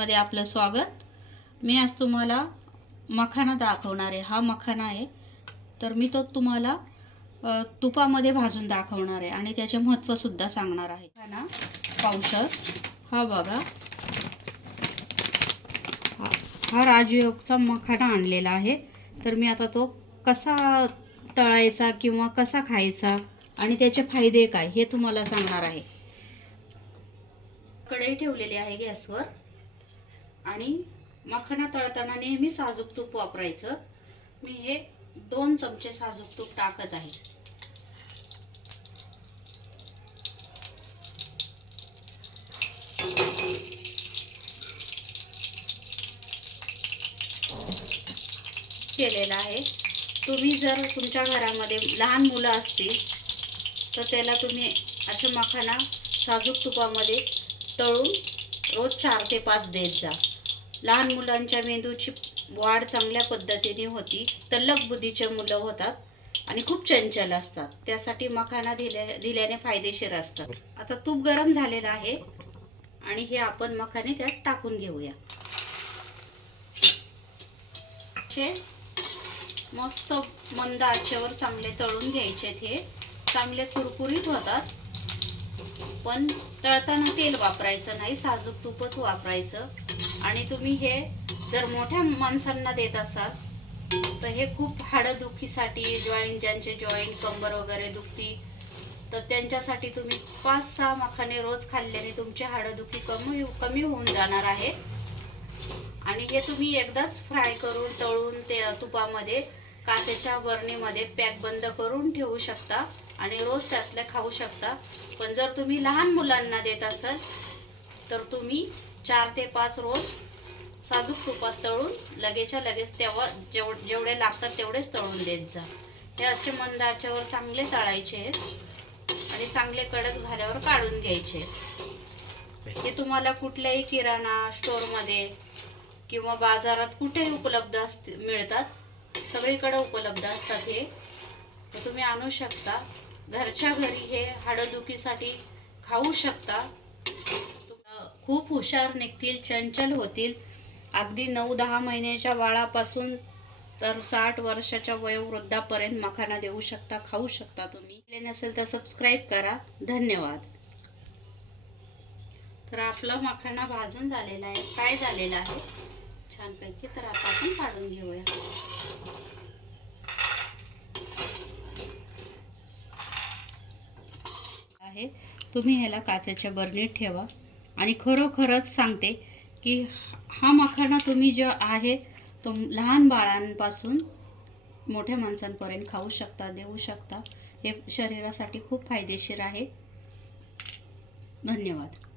मध्ये आपलं स्वागत. मी आज तुम्हाला मखाना दाखवणार आहे. हा मखाना आहे. तर मी तो तुम्हाला तुपामध्ये भाजून दाखवणार आहे आणि त्याचे महत्त्वसुद्धा सांगणार आहे. मखाना पावशर. हा बघा. हा- हा राजयोगचा मखाना आणलेला आहे. तर मी आता तो कसा तळायचा किंवा कसा खायचा आणि त्याचे फायदे काय हे तुम्हाला सांगणार आहे. कढई ठेवलेली आहे गॅसवर. आणि मखाना तळताना नेहमी साजूक तूप वापरायचं. मी हे दोन चमचे साजूक तूप टाकत आहे. केलेला आहे. तुम्ही जर तुमच्या घरामध्ये लहान मुलं असतील तर त्याला तुम्ही असं मखाना साजूक तुपामध्ये तळून रोज चार ते पाच देत जा. लहान मुलांच्या मेंदूची वाढ चांगल्या पद्धतीने होती तल्लक बुद्धीचे मुलं होतात आणि खूप चंचल असतात. त्यासाठी मखाना दिल्या दिल्याने फायदेशीर असतात. आता तूप गरम झालेलं आहे आणि हे आपण मखाने त्यात टाकून घेऊया. मस्त मंद आचेवर चांगले तळून घ्यायचे हे चांगले कुरकुरीत होतात. पण तळताना तेल वापरायचं नाही साजूक तूपच वापरायचं. आणि तुम्ही हे जर मोठ्या माणसांना देत असाल तर हे खूप हाडंदुखीसाठी जॉईंट ज्यांचे जॉईंट कंबर वगैरे दुखती तर त्यांच्यासाठी तुम्ही पाच सहा मखाने रोज खाल्ल्याने तुमचे हाडंदुखी कमी कमी होऊन जाणार आहे. आणि हे तुम्ही एकदाच फ्राय करून तळून ते तुपामध्ये काचेच्या बरणीमध्ये पॅक बंद करून ठेवू शकता आणि रोज त्यातल्या खाऊ शकता. पण जर तुम्ही लहान मुलांना देत असाल तर तुम्ही चार ते पाच रोज साजूक तुपात तळून लगेच्या लगेच तेव्हा जेव जेवढे लागतात तेवढेच तळून देत जा. हे असे मंद चांगले तळायचे आहेत आणि चांगले कडक झाल्यावर काढून घ्यायचे हे तुम्हाला कुठल्याही किराणा स्टोअरमध्ये किंवा बाजारात कुठेही उपलब्ध असते मिळतात. सगळीकडे उपलब्ध असतात हे. हे तुम्ही आणू शकता. घरच्या घरी हे हाडदुखीसाठी खाऊ शकता. खूप हुशार निघतील चंचल होतील. अगदी नऊ दहा महिन्याच्या बाळापासून तर साठ वर्षाच्या वयोवृद्धापर्यंत मखाना देऊ शकता खाऊ शकता तुम्ही. केले नसेल तर सबस्क्राईब करा. धन्यवाद. तर आपला मखाना भाजून झालेला आहे. काय झालेला आहे? छानपैकी तर आता आपण काढून घेऊया. आहे. तुम्ही ह्याला काचेच्या बरणीत ठेवा. आणि खरोखरच सांगते की हा मखाना तुम्ही जो आहे तो लहान बाळांपासून मोठ्या माणसांपर्यंत खाऊ शकता देऊ शकता. हे शरीरासाठी खूप फायदेशीर आहे. धन्यवाद.